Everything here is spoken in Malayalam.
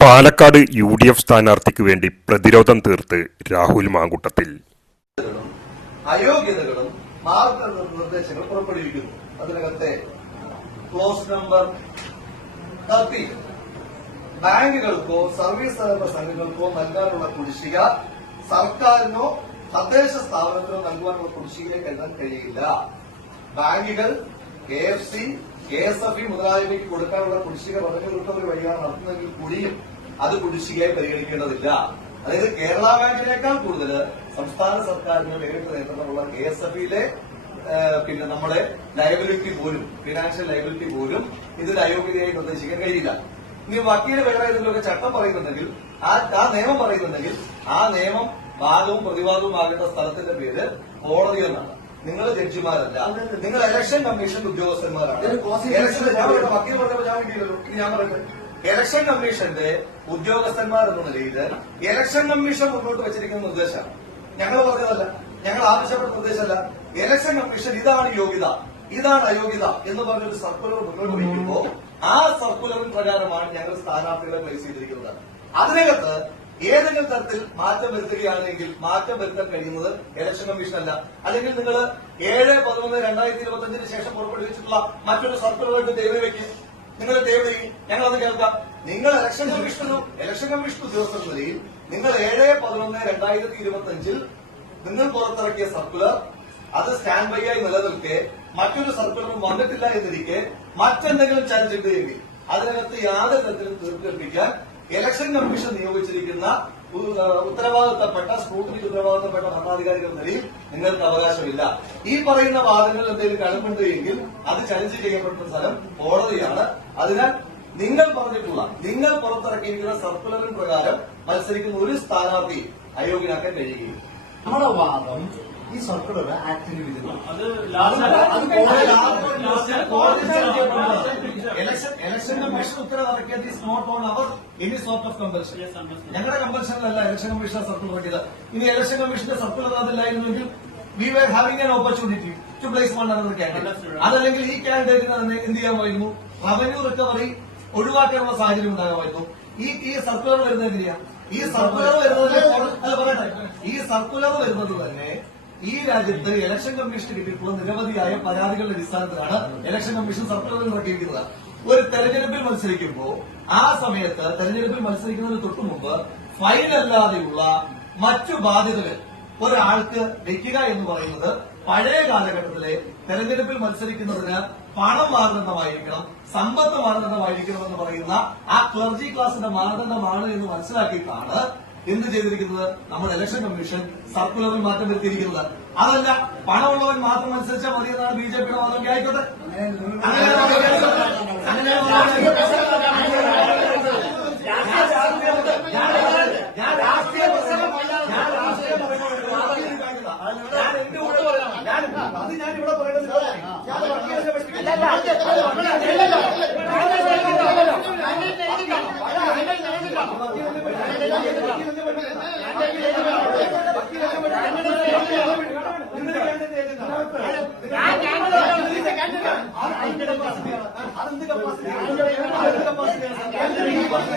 പാലക്കാട് യു ഡി എഫ് സ്ഥാനാർത്ഥിക്ക് വേണ്ടി പ്രതിരോധം തീർത്ത് രാഹുൽ മാങ്കുട്ടത്തിൽ. അയോഗ്യതകളും മാർഗനിർദ്ദേശങ്ങൾ പുറപ്പെടുവിക്കുന്നു. അതിനകത്തെ ക്ലോസ് നമ്പർ തേർട്ടി ബാങ്കുകൾക്കോ സർവീസ് സഹകരണ സംഘങ്ങൾക്കോ നൽകാനുള്ള കുടിശ്ശിക സർക്കാരിനോ തദ്ദേശ സ്ഥാപനത്തിന് നൽകുവാനുള്ള കുടിശ്ശികയിലേക്ക് കരുതാൻ കഴിയില്ല. ബാങ്കുകൾ K F C K S F E മുതലായവയ്ക്ക് കൊടുക്കാനുള്ള കുടിശ്ശിക റവന്യൂ ഒരു വഴിയാണ് നടത്തുന്നതെങ്കിൽ കൂടിയും അത് കുടിശ്ശികയായി പരിഗണിക്കേണ്ടതില്ല. അതായത് കേരള ബാങ്കിനേക്കാൾ കൂടുതൽ സംസ്ഥാന സർക്കാരിന്റെ നേരിട്ട് നേതൃത്വമുള്ള കെ എസ് എഫ് ഇയിലെ പിന്നെ നമ്മുടെ ലയബിലിറ്റി പോലും ഫിനാൻഷ്യൽ ലയബിലിറ്റി പോലും ഇതിൽ അയോഗ്യതയായി നിർദ്ദേശിക്കാൻ കഴിയില്ല. ഇനി വക്കീൽ വേറെ ഏതെങ്കിലുമൊക്കെ ചട്ടം പറയുന്നുണ്ടെങ്കിൽ ആ നിയമം പറയുന്നുണ്ടെങ്കിൽ ആ നിയമം വാദവും പ്രതിവാദവും ആകേണ്ട സ്ഥലത്തിന്റെ പേര് കോടതി എന്നാണ്. നിങ്ങൾ ജഡ്ജിമാരല്ല. നിങ്ങൾ ഇലക്ഷൻ കമ്മീഷൻ ഉദ്യോഗസ്ഥന്മാരാണ്. ഇലക്ഷൻ ഞാൻ പറയട്ടെ, വക്കീൽ പറഞ്ഞപ്പോൾ ഞാൻ കിട്ടിയില്ലല്ലോ. ഞാൻ പറയട്ടെ. ഇലക്ഷൻ കമ്മീഷന്റെ ഉദ്യോഗസ്ഥന്മാർ എന്ന നിലയിൽ ഇലക്ഷൻ കമ്മീഷൻ മുന്നോട്ട് വെച്ചിരിക്കുന്ന നിർദ്ദേശമാണ് ഞങ്ങൾ പറഞ്ഞതല്ല. ഞങ്ങൾ ആവശ്യപ്പെട്ട നിർദ്ദേശമല്ല ഇലക്ഷൻ കമ്മീഷൻ ഇതാണ് യോഗ്യത. ഇതാണ് അയോഗ്യത എന്ന് പറഞ്ഞൊരു സർക്കുലർ മുന്നോട്ട് വയ്ക്കുമ്പോൾ ആ സർക്കുലറിൻ പ്രകാരമാണ് ഞങ്ങൾ സ്ഥാനാർത്ഥികളെ പ്ലേസ് ചെയ്തിരിക്കുന്നത്. അതിനകത്ത് ഏതെങ്കിലും തരത്തിൽ മാറ്റം വരുത്തുകയാണെങ്കിൽ മാറ്റം വരുത്താൻ കഴിയുന്നത് ഇലക്ഷൻ കമ്മീഷൻ അല്ല. അല്ലെങ്കിൽ നിങ്ങൾ ഏഴ് പതിനൊന്ന് രണ്ടായിരത്തി ഇരുപത്തി അഞ്ചിന് ശേഷം പുറപ്പെടുവിച്ചിട്ടുള്ള മറ്റൊരു സർക്കിളുമായിട്ട് ദയവ് വയ്ക്കും നിങ്ങൾ ദയവ് ചെയ്യും ഞങ്ങൾ അത് കേൾക്കാം. നിങ്ങൾ ഇലക്ഷൻ കമ്മീഷനും ഇലക്ഷൻ കമ്മീഷൻ ഉദ്യോഗസ്ഥർ നിലയിൽ നിങ്ങൾ ഏഴ് പതിനൊന്ന് രണ്ടായിരത്തി ഇരുപത്തി അഞ്ചിൽ നിങ്ങൾ പുറത്തിറക്കിയ സർക്കുലർ അത് സ്റ്റാൻഡ് ബൈ ആയി നിലനിൽക്കെ മറ്റൊരു സർക്കുലറും വന്നിട്ടില്ല എന്നിരിക്കെ മറ്റെന്തെങ്കിലും ചാൻസ് ഉണ്ടെങ്കിൽ അതിനകത്ത് യാതൊരു തരത്തിലും തീർപ്പിക്കാൻ ഇലക്ഷൻ കമ്മീഷൻ നിയോഗിച്ചിരിക്കുന്ന ഉത്തരവാദിത്തപ്പെട്ട സ്ക്രൂട്ടിനി ഉത്തരവാദിത്തപ്പെട്ട ഭരണാധികാരികൾ നിലയിൽ നിങ്ങൾക്ക് അവകാശമില്ല. ഈ പറയുന്ന വാദങ്ങളിൽ എന്തെങ്കിലും കഴമ്പുണ്ട് എങ്കിൽ അത് ചലഞ്ച് ചെയ്യപ്പെടുന്ന സ്ഥലം കോടതിയാണ്. അതിനാൽ നിങ്ങൾ പറഞ്ഞിട്ടുള്ള നിങ്ങൾ പുറത്തിറക്കിയിരിക്കുന്ന സർക്കുലറിൻ പ്രകാരം മത്സരിക്കുന്ന ഒരു സ്ഥാനാർത്ഥി അയോഗ്യനാക്കാൻ കഴിയുകയും നമ്മുടെ വാദം ഈ സർക്കുലർ ആക്ടിന് ചെയ്യപ്പെടുന്നതാണ്. Election election commission ഉത്തരവിറക്കിയത് is not on our any sort of compulsion. ഞങ്ങളുടെ കമ്പൽഷനിലല്ല ഇലക്ഷൻ കമ്മീഷൻ സർക്കിൾ ഇറക്കിയത് ഇനി ഇലക്ഷൻ കമ്മീഷന്റെ circle അതല്ലായിരുന്നെങ്കിൽ we were having an opportunity to place one another candidate അതല്ലെങ്കിൽ ഈ കാൻഡിഡേറ്റിന് തന്നെ എന്ത് ചെയ്യാമായിരുന്നു? റവന്യൂ റിക്കവറി ഒഴിവാക്കാനുള്ള സാഹചര്യം ഉണ്ടാകുമായിരുന്നു. ഈ ഈ സർക്കുലർ വരുന്നത് എങ്ങനെയാ ഈ സർക്കുലർ വരുന്നത് അല്ല പറയട്ടെ. ഈ സർക്കുലർ വരുന്നത് തന്നെ ഈ രാജ്യത്ത് ഇലക്ഷൻ കമ്മീഷന് കിട്ടിയിട്ടുള്ള നിരവധിയായ പരാതികളുടെ അടിസ്ഥാനത്തിലാണ് ഇലക്ഷൻ കമ്മീഷൻ സർക്കുലർ ഇറക്കിയിരിക്കുന്നത് ഒരു തെരഞ്ഞെടുപ്പിൽ മത്സരിക്കുമ്പോൾ ആ സമയത്ത് തെരഞ്ഞെടുപ്പിൽ മത്സരിക്കുന്നതിന് തൊട്ടു മുമ്പ് ഫൈനല്ലാതെയുള്ള മറ്റു ബാധ്യതകൾ ഒരാൾക്ക് വെക്കുക എന്ന് പറയുന്നത് പഴയ കാലഘട്ടത്തിലെ തെരഞ്ഞെടുപ്പിൽ മത്സരിക്കുന്നതിന് പണം മാനദണ്ഡമായിരിക്കണം സമ്പത്ത് മാനദണ്ഡമായിരിക്കണം എന്ന് പറയുന്ന ആ ക്ലർജി ക്ലാസിന്റെ മാനദണ്ഡമാണ് എന്ന് മനസ്സിലാക്കിയിട്ടാണ് എന്ത് ചെയ്തിരിക്കുന്നത്? നമ്മൾ ഇലക്ഷൻ കമ്മീഷൻ സർക്കുലറിൽ മാറ്റം വരുത്തിയിരിക്കുന്നത്. അതല്ല പണമുള്ളവൻ മാത്രം അനുസരിച്ചാൽ മതി എന്നാണ് ബി ജെ പിയുടെ വാദം ആയിക്കോട്ടെ. بس.